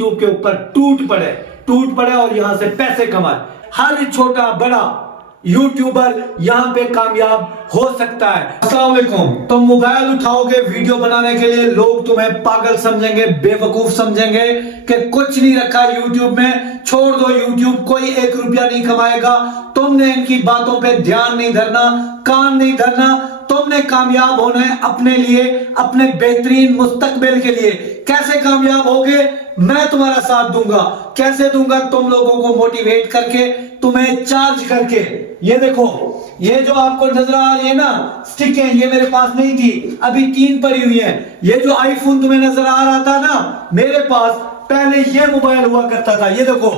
YouTube के ऊपर टूट पड़े और यहां से पैसे कमाए। हर छोटा बड़ा यूट्यूबर यहां पे कामयाब हो सकता है। अस्सलाम वालेकुम। तो मोबाइल उठाओगे वीडियो बनाने के लिए, लोग तुम्हें पागल समझेंगे, बेवकूफ समझेंगे कि कुछ नहीं रखा यूट्यूब में, छोड़ दो यूट्यूब, कोई 1 रुपया नहीं कमाएगा। तुमने इनकी बातों पे ध्यान नहीं धरना, कान नहीं धरना। तुमने कामयाब होना है अपने लिए, अपने बेहतरीन मुस्तकबिल के लिए। कैसे कामयाब होगे? मैं तुम्हारा साथ दूंगा। कैसे दूंगा? तुम लोगों को मोटिवेट करके, तुम्हें चार्ज करके। ये देखो, ये जो आपको नजर आ रही है ना स्टिकें, ये मेरे पास नहीं थी, अभी 3 पड़ी हुई है। ये जो आईफोन तुम्हें नजर आ रहा था ना, मेरे पास पहले ये मोबाइल हुआ करता था। ये देखो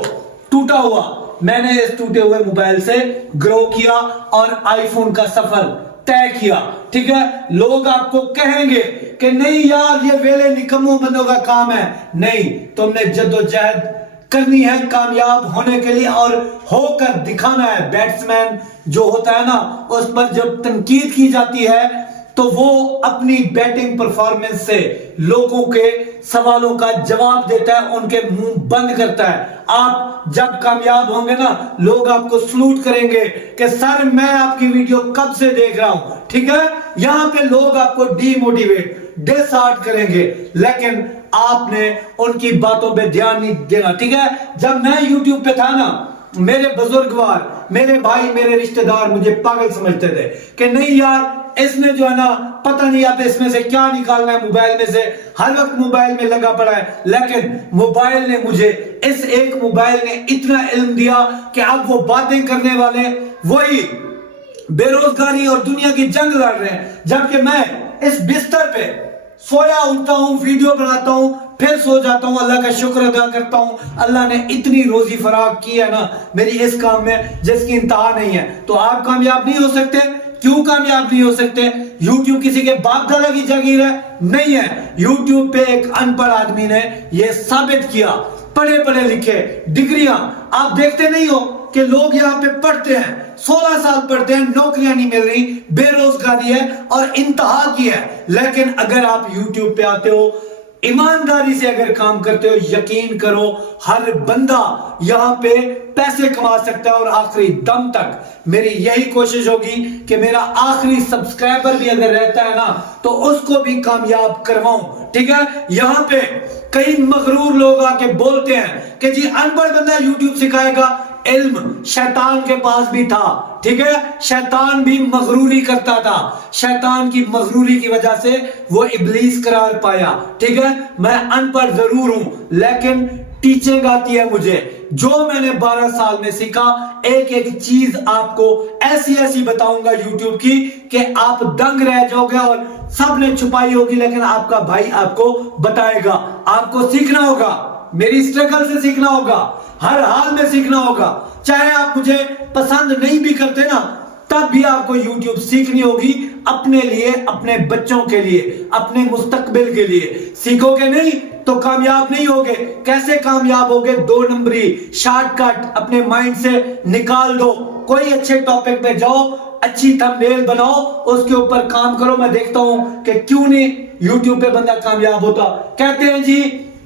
टूटा हुआ। मैंने इस टूटे हुए मोबाइल से ग्रो किया और आईफोन का सफर तय किया। ठीक है, लोग आपको कहेंगे कि नहीं यार ये वेले निकम्मों बंदों का काम है। नहीं, तुमने जद्दोजहद करनी है कामयाब होने के लिए और होकर दिखाना है। बैट्समैन जो होता है ना, उस पर जब तनकीद की जाती है तो वो अपनी बैटिंग परफॉर्मेंस से लोगों के सवालों का जवाब देता है, उनके मुंह बंद करता है। आप जब कामयाब होंगे ना, लोग आपको सलूट करेंगे कि सर मैं आपकी वीडियो कब से देख रहा हूं। ठीक है, यहां पे लोग आपको डीमोटिवेट, डिसहार्ट करेंगे, लेकिन आपने उनकी बातों पे ध्यान नहीं देना। ठीक है, जब मैं यूट्यूब पे था ना, मेरे बुजुर्गवार, मेरे भाई, मेरे रिश्तेदार मुझे पागल समझते थे कि नहीं यार इसने जो है ना, पता नहीं अब इसमें से क्या निकालना है मोबाइल में से, हर वक्त मोबाइल में लगा पड़ा है। लेकिन मोबाइल ने मुझे, इस एक मोबाइल ने इतना इल्म दिया कि अब वो बातें करने वाले वही बेरोजगारी और दुनिया की जंग लड़ रहे हैं, जबकि मैं इस बिस्तर पे सोया उठता हूं, वीडियो बनाता हूं, फिर सो जाता हूं, अल्लाह का शुक्र अदा करता हूं। अल्लाह ने इतनी रोजी फराग की है ना मेरी इस काम में जिसकी इंतहा नहीं है। तो आप कामयाब नहीं हो सकते। क्यों कामयाब नहीं हो सकते? यूट्यूब किसी के बाप दादा की जागीर है? नहीं है। यूट्यूब पे एक अनपढ़ आदमी ने यह साबित किया। पढ़े पढ़े लिखे, डिग्रियां आप देखते नहीं हो कि लोग यहां पे पढ़ते हैं, 16 साल पढ़ते हैं, नौकरियां नहीं मिल रही, बेरोजगारी है और इंतहा की है। लेकिन अगर आप यूट्यूब पे आते हो, ईमानदारी से अगर काम करते हो, यकीन करो हर बंदा यहां पे पैसे कमा सकता है। और आखिरी दम तक मेरी यही कोशिश होगी कि मेरा आखिरी सब्सक्राइबर भी अगर रहता है ना, तो उसको भी कामयाब करवाऊं। ठीक है, यहां पे कई मगरूर लोग आके बोलते हैं कि जी अनपढ़ बंदा यूट्यूब सिखाएगा। इल्म शैतान के पास भी था। ठीक है, शैतान भी मगरूरी करता था, शैतान की मगरूरी की वजह से वो इब्लीस करार पाया। ठीक है, मैं अनपढ़ जरूर हूं, लेकिन टीचिंग आती है मुझे। जो मैंने 12 साल में सीखा, एक एक चीज आपको ऐसी ऐसी बताऊंगा यूट्यूब की कि आप दंग रह जाओगे। और सबने छुपाई होगी, लेकिन आपका भाई आपको बताएगा। आपको सीखना होगा, मेरी स्ट्रगल से सीखना होगा, हर हाल में सीखना होगा। चाहे आप मुझे पसंद नहीं भी करते ना, तब भी आपको यूट्यूब सीखनी होगी अपने लिए, अपने बच्चों के लिए, अपने मुस्तकबिल के लिए। सीखोगे नहीं तो कामयाब नहीं होगे। कैसे कामयाब होगे? 2 नंबरी शॉर्टकट अपने माइंड से निकाल दो। कोई अच्छे टॉपिक पे जाओ, अच्छी थंबनेल बनाओ, उसके ऊपर काम करो। मैं देखता हूं कि क्यों नहीं यूट्यूब पे बंदा कामयाब होता। कहते हैं जी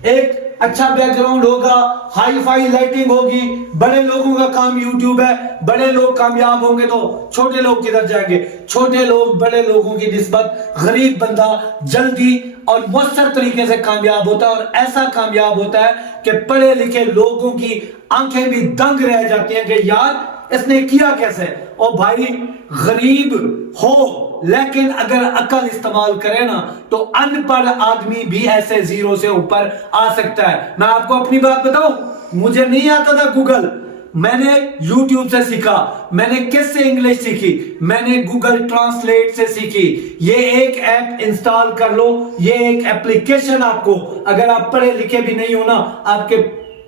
एक अच्छा बैकग्राउंड होगा, हाई फाई लाइटिंग होगी, बड़े लोगों का काम यूट्यूब है, बड़े लोग कामयाब होंगे तो छोटे लोग किधर जाएंगे? छोटे लोग बड़े लोगों की निस्बत गरीब बंदा जल्दी और मुयस्सर तरीके से कामयाब होता है। और ऐसा कामयाब होता है कि पढ़े लिखे लोगों की आंखें भी दंग रह जाती हैं कि यार इसने किया कैसे। और भाई गरीब हो, लेकिन अगर अकल इस्तेमाल करे ना, तो अनपढ़ आदमी भी ऐसे जीरो से ऊपर आ सकता है। मैं आपको अपनी बात बताऊं, मुझे नहीं आता था गूगल, मैंने YouTube से सीखा। मैंने किससे इंग्लिश सीखी? मैंने गूगल ट्रांसलेट से सीखी। ये एक ऐप इंस्टॉल कर लो, ये एक एप्लीकेशन आपको, अगर आप पढ़े लिखे भी नहीं हो ना,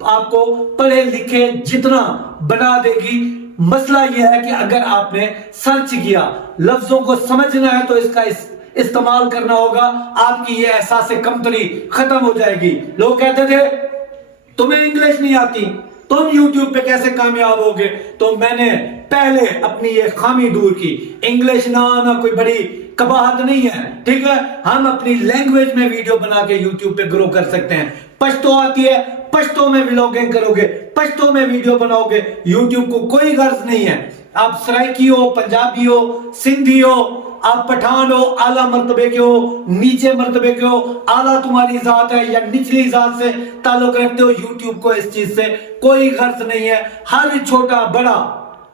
आपको पढ़े लिखे जितना बना देगी। मसला यह है कि अगर आपने सर्च किया, लफ्जों को समझना है, तो इसका इस्तेमाल करना होगा। आपकी ये एहसास कमतरी खत्म हो जाएगी। लोग कहते थे तुम्हें इंग्लिश नहीं आती, तुम यूट्यूब पे कैसे कामयाब होगे? तो मैंने पहले अपनी ये खामी दूर की। इंग्लिश ना आना कोई बड़ी कबाहत नहीं है। ठीक है, हम अपनी लैंग्वेज में वीडियो बना के यूट्यूब पे ग्रो कर सकते हैं। पश्तो आती है, पश्तो में व्लॉगिंग करोगे, पश्तो में वीडियो बनाओगे। यूट्यूब को कोई गर्ज नहीं है आप सराइकी हो, पंजाबी हो, सिंधी हो, आप पठान हो, आला मर्तबे के हो, नीचे मर्तबे के हो, आला तुम्हारी जात है या निचली जात से ताल्लुक रखते हो, यूट्यूब को इस चीज से कोई गर्ज नहीं है। हर छोटा बड़ा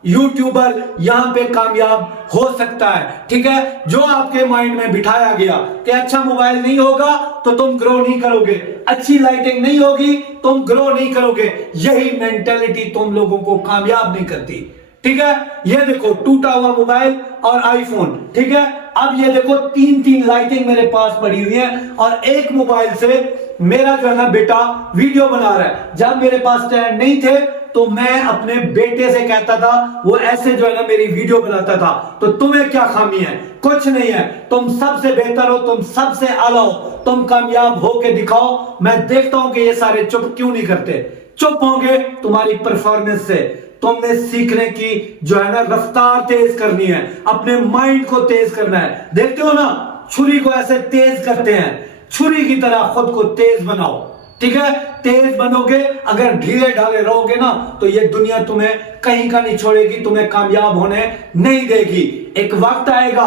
यूट्यूबर यहाँ पे कामयाब हो सकता है, ठीक है। जो आपके माइंड में बिठाया गया कि अच्छा मोबाइल नहीं होगा तो तुम ग्रो नहीं करोगे, अच्छी लाइटिंग नहीं होगी तुम ग्रो नहीं करोगे, यही मेंटेलिटी तुम लोगों को कामयाब नहीं करती, ठीक है। ये देखो टूटा हुआ मोबाइल और आईफोन, ठीक है। अब ये देखो तीन तीन लाइटिंग मेरे पास पड़ी हुई है और एक मोबाइल से मेरा जो है ना बेटा वीडियो बना रहा है। जब मेरे पास स्टैंड नहीं थे तो मैं अपने बेटे से कहता था, वो ऐसे जो है ना मेरी वीडियो बनाता था। तो तुम्हें क्या खामी है? कुछ नहीं है, तुम सबसे बेहतर हो, तुम सबसे आला हो, तुम कामयाब होके दिखाओ। मैं देखता हूं कि ये सारे चुप क्यों नहीं करते। चुप होंगे तुम्हारी परफॉर्मेंस से। तुमने सीखने की जो है ना रफ्तार तेज करनी है, अपने माइंड को तेज करना है। देखते हो ना छुरी को ऐसे तेज करते हैं, छुरी की तरह खुद को तेज बनाओ, ठीक है। तेज बनोगे, अगर ढीले ढाले रहोगे ना तो ये दुनिया तुम्हें कहीं का नहीं छोड़ेगी, तुम्हें कामयाब होने नहीं देगी। एक वक्त आएगा,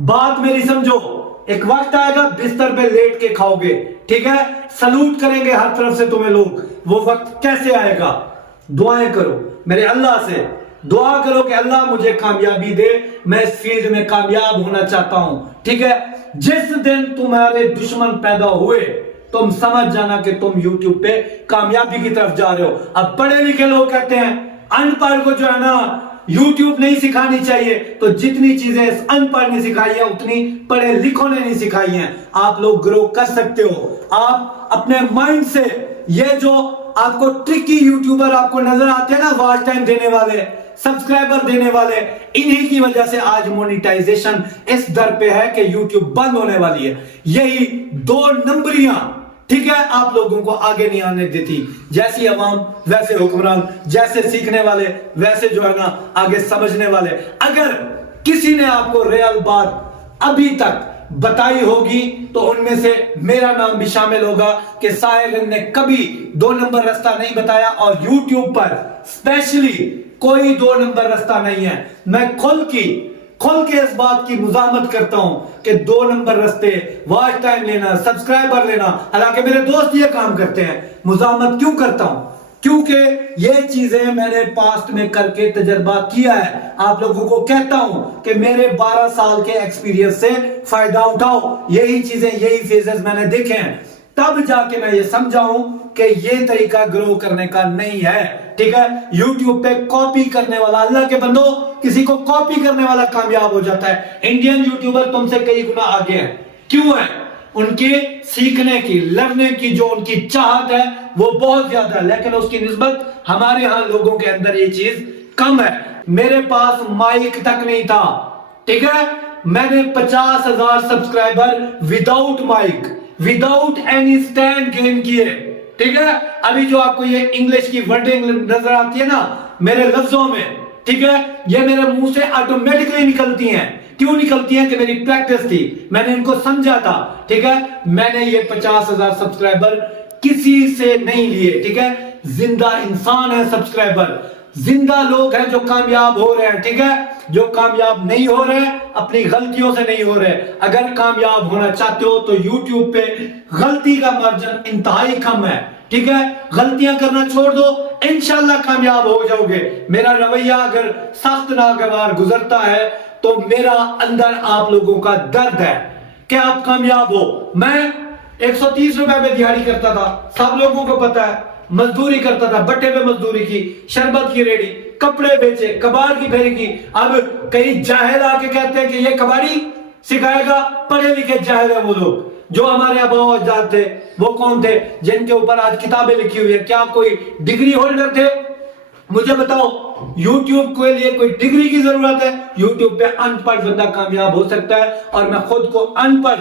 बात मेरी समझो, एक वक्त आएगा बिस्तर पे लेट के खाओगे, ठीक है। सलूट करेंगे हर तरफ से तुम्हें लोग। वो वक्त कैसे आएगा? दुआएं करो मेरे अल्लाह से, दुआ करो कि अल्लाह मुझे कामयाबी दे, मैं इस फील्ड में कामयाब होना चाहता हूं, ठीक है। जिस दिन तुम्हारे दुश्मन पैदा हुए तुम समझ जाना कि तुम YouTube पे कामयाबी की तरफ जा रहे हो। अब पढ़े लिखे लोग कहते हैं अनपढ़ को जो है ना YouTube नहीं सिखानी चाहिए, तो जितनी चीजें इस अनपढ़ ने सिखाई है उतनी पढ़े लिखों ने नहीं सिखाई हैं। आप लोग ग्रो कर सकते हो। आप अपने माइंड से ये जो आपको ट्रिकी यूट्यूबर आपको नजर आते हैं ना, वॉच टाइम देने वाले, सब्सक्राइबर देने वाले, इन्हीं की वजह से आज मोनेटाइजेशन इस दर पे है कि YouTube बंद होने वाली है। यही दो नंबरियां, ठीक है, आप लोगों को आगे नहीं आने देती। जैसी अवाम वैसे हुक्मरान, जैसे सीखने वाले वैसे जो है ना आगे समझने वाले। अगर किसी ने आपको रियल बात अभी तक बताई होगी तो उनमें से मेरा नाम भी शामिल होगा कि साहिर ने कभी 2 नंबर रास्ता नहीं बताया, और YouTube पर स्पेशली कोई 2 नंबर रास्ता नहीं है। मैं खुल के इस बात की मुजामत करता हूं कि 2 नंबर रास्ते, वॉच टाइम लेना, सब्सक्राइबर लेना, हालांकि मेरे दोस्त ये काम करते हैं। मुजामत क्यों करता हूं? क्योंकि ये चीजें मैंने पास्ट में करके तजर्बा किया है। आप लोगों को कहता हूं कि मेरे 12 साल के एक्सपीरियंस से फायदा उठाओ। यही चीजें, यही फेजेस मैंने देखे हैं, तब जाके मैं ये समझाऊं कि ये तरीका ग्रो करने का नहीं है, ठीक है। YouTube पे कॉपी करने वाला, अल्लाह के बंदो, किसी को कॉपी करने वाला कामयाब हो जाता है। इंडियन यूट्यूबर तुमसे कई गुना आगे हैं। क्यों है? उनके सीखने की, लर्ने की जो उनकी चाहत है वो बहुत ज्यादा है, लेकिन उसकी निस्बत हमारे यहां लोगों के अंदर ये चीज कम है। मेरे पास माइक तक नहीं था, ठीक है। मैंने 50,000 subscriber without mic, without any stand gain किए, ठीक है। अभी जो आपको ये इंग्लिश की वर्डिंग नजर आती है ना मेरे लफ्जों में, ठीक है, ये मेरे मुंह से ऑटोमेटिकली निकलती हैं। क्यों निकलती हैं? कि मेरी प्रैक्टिस थी, मैंने इनको समझा था, ठीक है। मैंने ये 50,000 सब्सक्राइबर किसी से नहीं लिए, ठीक है। जिंदा इंसान है सब्सक्राइबर, जिंदा लोग हैं जो कामयाब हो रहे हैं, ठीक है। जो कामयाब नहीं हो रहे अपनी गलतियों से नहीं हो रहे। अगर कामयाब होना चाहते हो तो YouTube पे गलती का मार्जिन इंतहाई कम है, ठीक है। गलतियां करना छोड़ दो, इंशाल्लाह कामयाब हो जाओगे। मेरा रवैया अगर सख्त नागवार गुजरता है तो मेरा अंदर आप लोगों का दर्द है कि आप कामयाब हो। मैं 130 रुपए में दिहाड़ी करता था, सब लोगों को पता है। मजदूरी करता था, भट्टे पे मजदूरी की, शरबत की रेडी, कपड़े बेचे, कबाड़ की फेरी की। अब कई जाहिल आके कहते हैं कि ये कबाड़ी सिखाएगा। पढ़े लिखे जाहिल है वो लोग। जो हमारे अबा अजदाद थे वो कौन थे? जिनके ऊपर आज किताबें लिखी हुई है। क्या कोई डिग्री होल्डर थे? मुझे बताओ, YouTube के लिए कोई डिग्री की जरूरत है? YouTube पे अनपढ़ बंदा कामयाब हो सकता है। और मैं खुद को अनपढ़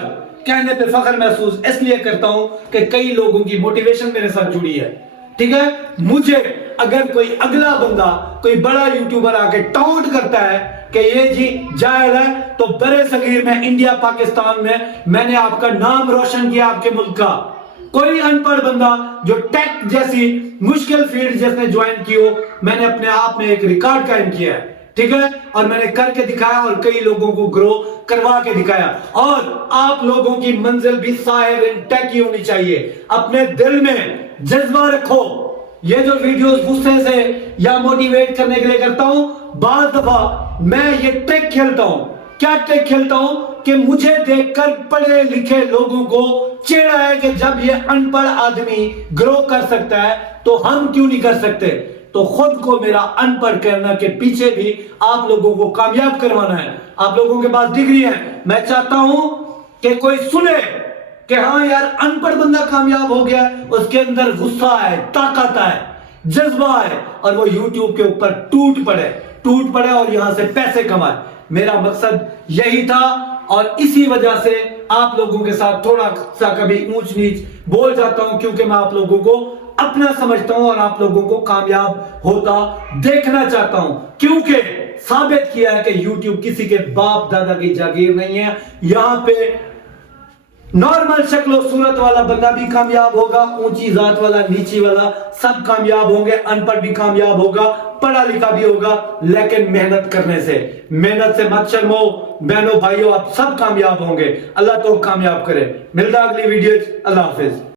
कहने पे फख्र महसूस इसलिए करता हूं कि कई लोगों की मोटिवेशन मेरे साथ जुड़ी है, ठीक है। मुझे अगर कोई अगला बंदा, कोई बड़ा यूट्यूबर आके टाउट करता है कि ये जी जायज है, तो बड़े सगीर में, इंडिया पाकिस्तान में मैंने आपका नाम रोशन किया, आपके मुल्क का, کوئی ان پڑھ بندہ جو ٹیک جیسی مشکل فیلڈ جس نے جوائن کی ہو، میں نے اپنے آپ میں ایک ریکارڈ قائم کیا ہے، ٹھیک ہے، اور میں نے کر کے دکھایا اور کئی لوگوں کو گرو کروا کے دکھایا۔ اور آپ لوگوں کی منزل بھی ساحر ان ٹیک ہی ہونی چاہیے۔ اپنے دل میں جذبہ رکھو۔ یہ جو ویڈیوز غصے سے یا موٹیویٹ کرنے کے لیے کرتا ہوں، بعض دفعہ میں یہ ٹیک کھیلتا ہوں۔ کیا ٹیک کھیلتا ہوں کہ مجھے دیکھ کر پڑھے لکھے لوگوں کو چڑھا ہے کہ جب یہ ان پڑھ آدمی گرو کر سکتا ہے تو ہم کیوں نہیں کر سکتے؟ تو خود کو میرا ان پڑھ کرنا کے پیچھے بھی آپ لوگوں کو کامیاب کروانا ہے۔ آپ لوگوں کے پاس ڈگری ہے، میں چاہتا ہوں کہ کوئی سنے کہ ہاں یار ان پڑھ بندہ کامیاب ہو گیا ہے، اس کے اندر غصہ ہے، طاقت ہے، جذبہ ہے، اور وہ یوٹیوب کے اوپر ٹوٹ پڑے اور یہاں سے پیسے کمائے۔ میرا مقصد یہی تھا، اور اسی وجہ سے آپ لوگوں کے ساتھ تھوڑا سا کبھی اونچ نیچ بول جاتا ہوں، کیونکہ میں آپ لوگوں کو اپنا سمجھتا ہوں اور آپ لوگوں کو کامیاب ہوتا دیکھنا چاہتا ہوں، کیونکہ ثابت کیا ہے کہ یوٹیوب کسی کے باپ دادا کی جاگیر نہیں ہے۔ یہاں پہ نارمل شکل و صورت والا بندہ بھی کامیاب ہوگا، اونچی ذات والا، نیچی والا، سب کامیاب ہوں گے، ان پڑھ بھی کامیاب ہوگا، پڑھا لکھا بھی ہوگا، لیکن محنت کرنے سے، محنت سے مت شرمو بہنوں بھائیوں، آپ سب کامیاب ہوں گے۔ اللہ تو کامیاب کرے۔ ملتا اگلی ویڈیو۔ اللہ حافظ۔